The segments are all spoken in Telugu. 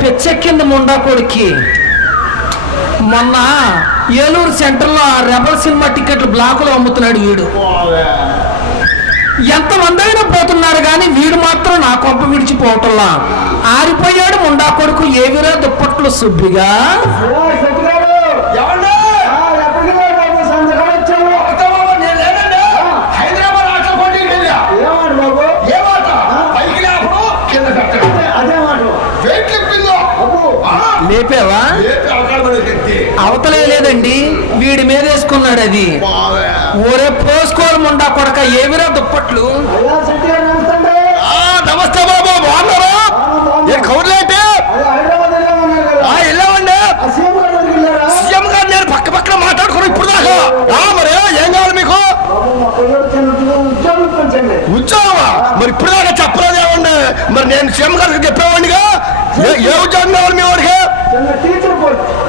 పిచ్చెక్కింది ముండా కొడుక్కి. మొన్న ఏలూరు సెంటర్లో ఆ రెబల్ సినిమా టికెట్లు బ్లాకులో అమ్ముతున్నాడు వీడు. ఎంతమంది అయినా పోతున్నారు కానీ వీడు మాత్రం నా కొంప విడిచిపోవటంలా. ఆరిపోయాడు ముండా కొడుకు ఏవిరా దుప్పట్లు సుబ్బిగా? ఎత్తి. అవతలే లేదండి వీడి మీద వేసుకున్నాడు అది. ఓరే పోసుకోలు ముండా కొడక ఏవిరా దుప్పట్లు? ఆ, నమస్తే బాబు బాగున్నారా? ఏ కౌర్లేంటి ఆ, వెళ్ళామండి సీఎం గారు నేను పక్క పక్కన మాట్లాడుకుని ఇప్పుడు దాకా. మరి ఏం కావాలి మీకు? ఉద్యోగమా? మరి ఇప్పుడు దాకా చెప్పలేదు ఏమండి మరి నేను సీఎం గారికి చెప్పేవాడిగా ఏ ఉద్యోగం కావాలి మీ వాడికి?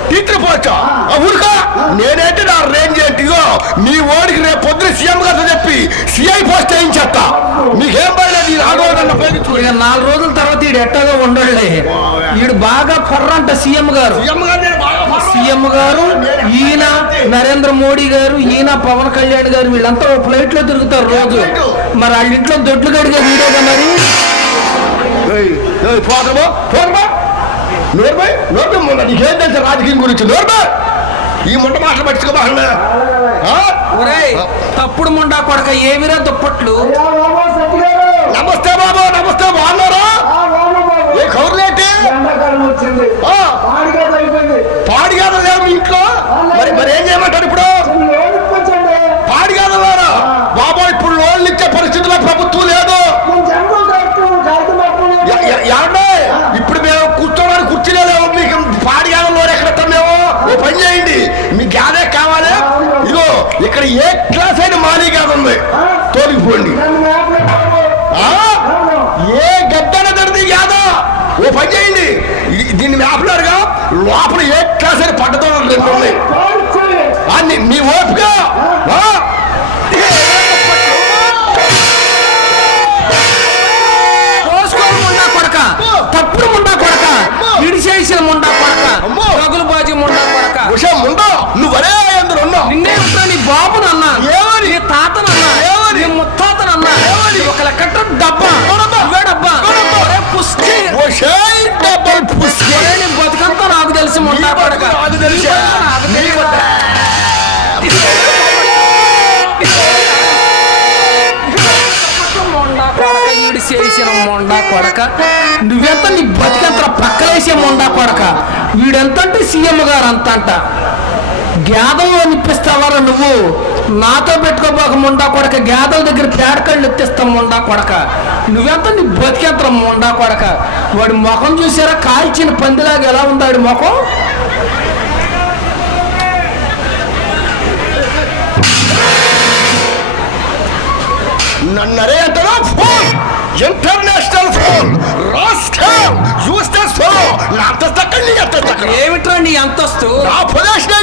టీచర్ పోవచ్చా ఊరుకా? నేనేంటి నా రేంజ్ ఏంటి ఇగో మీ ఓడికి రేపు పొద్దున సీఎం గారితో చెప్పి సిఐ పోస్ట్ వేయించేస్తా మీకేం పర్లేదు ఈ ఇక నాలుగు రోజుల తర్వాత ఈడు ఎట్టగా ఉండడులే. ఈడు బాగా కొర్రంట సీఎం గారు. సీఎం గారు గారు ఈయన నరేంద్ర మోడీ గారు ఈయన పవన్ కళ్యాణ్ గారు వీళ్ళంతా ఓ ఫ్లైట్లో తిరుగుతారు రోజు. మరి వాళ్ళ ఇంట్లో దొడ్లు గడిగే వీడియోగా మరి ఏయ్, ఏయ్, పోదమా? పోదమా? నోర్మై నోర్మై మొన్న నీకేం తెలుసు రాజకీయం గురించి? నోర్మై ఈ ముంట మాటలు పట్టించుకోమా ఒరేయ్ తప్పుడు ముండా కొడక ఏమిరా దుప్పట్లు? నమస్తే బాబు నమస్తే బాగున్నారా? ఏ కౌరులేంటి? ఆ, నిన్నే నీ ఏమని? నీ? ఒక డబ్బా. ఇవే డబ్బా పుష్టి బతుకంతా నాకు తెలిసి ముండా నాకు తెలుసా? కొడక ఈడు చేసిన మొండా కొడక. నువ్వెంత నీ బతికెంత పక్కలేసే మొండా కొడక? వీడెంత అంటే సీఎం గారు అంత అంట గ్యాదల్లో నిప్పిస్తావారా నువ్వు? నాతో పెట్టుకోబోక ముండా కొడక గ్యాదల దగ్గర పేడకళ్ళు ఎత్తిస్తాం ముండా కొడక. నువ్వెంత నీ బతికెంత ముండా కొడక? వాడి ముఖం చూసారా? కాల్చిన పందిలాగా ఎలా ఉంది వాడి ముఖం? నన్నరే అంటారా ఫోన్! International phone! యూస్టెస్ ఫోన్! నా అంతస్తు అక్కడ నీ అంతస్తు అక్కడ ఏమిట్రా నీ అంతస్తు? నా పొజిషన్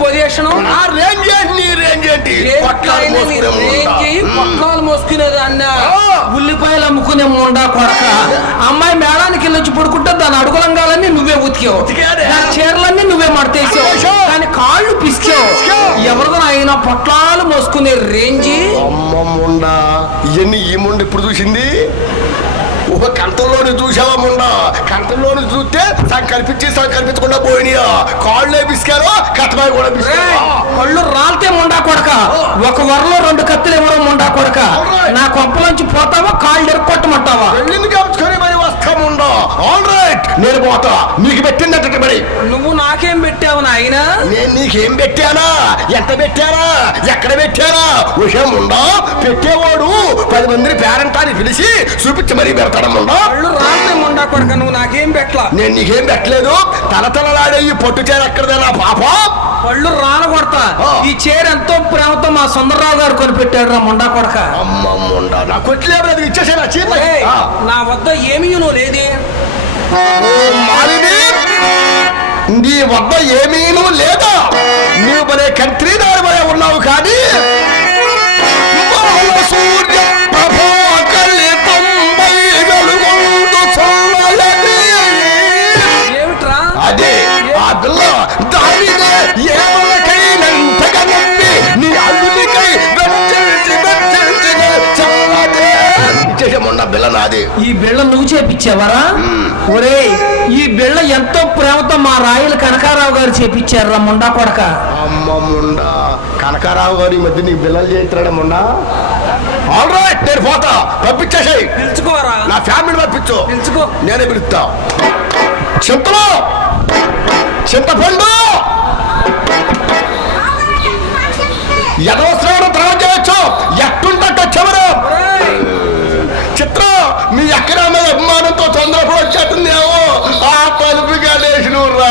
పొజిషను రేంజ్ ఏంటి నీ రేంజ్ ఏంటి? మోసుకునేది అన్న. ఉల్లిపాయలు అమ్ముకునే ముండా కొడక? అమ్మాయి మేడానికి వెళ్ళి వచ్చి పడుకుంటే దాని అడుగులంగాలన్నీ నువ్వే ఉతికావు. దాని చీరలన్నీ నువ్వే మడతేసావు. దాని కాళ్ళు పిసికావు. ఎవరిదో అయినా పొట్లాలు మోసుకునే రేంజి? అమ్మ ముండా. ఇవన్నీ ఈ ముండ ఇప్పుడు చూసింది? ఒక కంటంలోని చూసావా ముండ కంటంలోని చూస్తే సగం కనిపించకుండా పోయినాయా? కాళ్ళే పిసికారు కట్టమాయి కూడా కళ్ళు రాలితే ముండా కొడక. ఒక వరలో రెండు కత్తులు ఇవ్వడం ముండా కొడక. నా కొంపలోంచి పోతావా కాళ్ళు ఎరుక్కొట్టమంటావా కాపుకొని మరి వస్తాముండా ఆల్ రైట్ నేను పోతా. నీకు పెట్టిందట మరి. నువ్వు నాకేం పెట్టావు నాయనా? నేను నీకేం పెట్టానా? ఎంత పెట్టానా? ఎక్కడ పెట్టానా? విషయం ఉందా పెట్టేవాడు పది మందిని పేరెంట్ అని పిలిచి చూపించి మరీ ముండా కొడక నువ్వు నాకేం పెట్టలా? నేను నీకేం పెట్టలేదు. తలతలలాడే ఈ పొట్టు చేర ఎక్కడదే నా పాప? పళ్ళు రాలగొడతా. ఈ చీర ఎంతో ప్రేమతో మా సుందరరావు గారు కొనిపెట్టాడు రా ముండా కొడక. నా కొట్లేదు అది ఇచ్చేసాను చీర. నా వద్ద ఏమీ నువ్వు లేదే. మాలిని నీ వద్ద ఏమీనూ లేదా? నీవు భలే కంట్రీ దారి భలే ఉన్నావు కానీ బిల్ల నాది. ఈ బిళ్ళ నువ్వు చేపించావరా ఒరే ఈ బిళ్ళ ఎంతో ప్రేమతో మా రాయల కనకారావు గారు చేపించారా ముండా కొడక. అమ్మ ముండ కనకారావు గారు ఈ మధ్య నీకు బిల్లలు చేయించాడు మొన్న ఆల్ రైట్ నేను పోతా పంపించేసాయి. పిలుచుకోరా. నా ఫ్యామిలీ పంపించు. పిలుచుకో. నేనే పిలుస్తా. చింతలు చింతపండు ఎదవస్తున్నాడు మీ ఎక్కడ మీద అభిమానంతో తొందరపడి వచ్చేస్తుందేమో ఆ పలుపుగా లేచి నువ్వు రా